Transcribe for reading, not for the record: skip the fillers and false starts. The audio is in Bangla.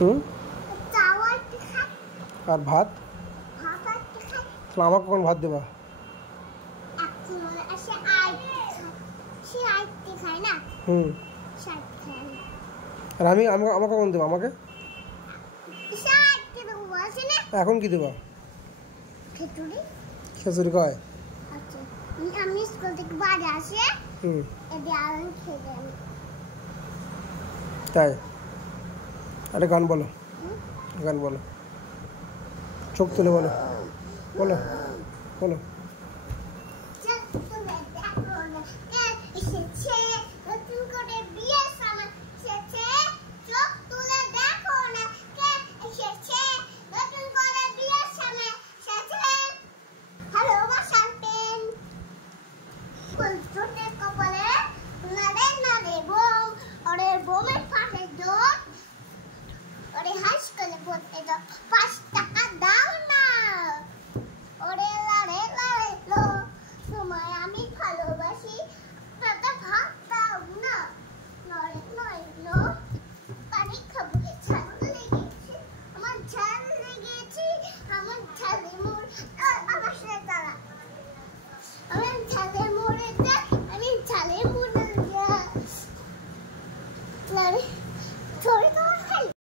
হুম, আর ভাত? তাহলে আমাকে কখন ভাত দেবা? হুম, আর আমাকে কখন দেবা? আমাকে এখন কি দেবা? খিচুড়ি কয়? আমি স্কুল থেকে বাড়ি আসে হুম, খেয়ে তাই? আরে গান বলো, গান বলো, চোখ তুলে বলো, বলো বলো।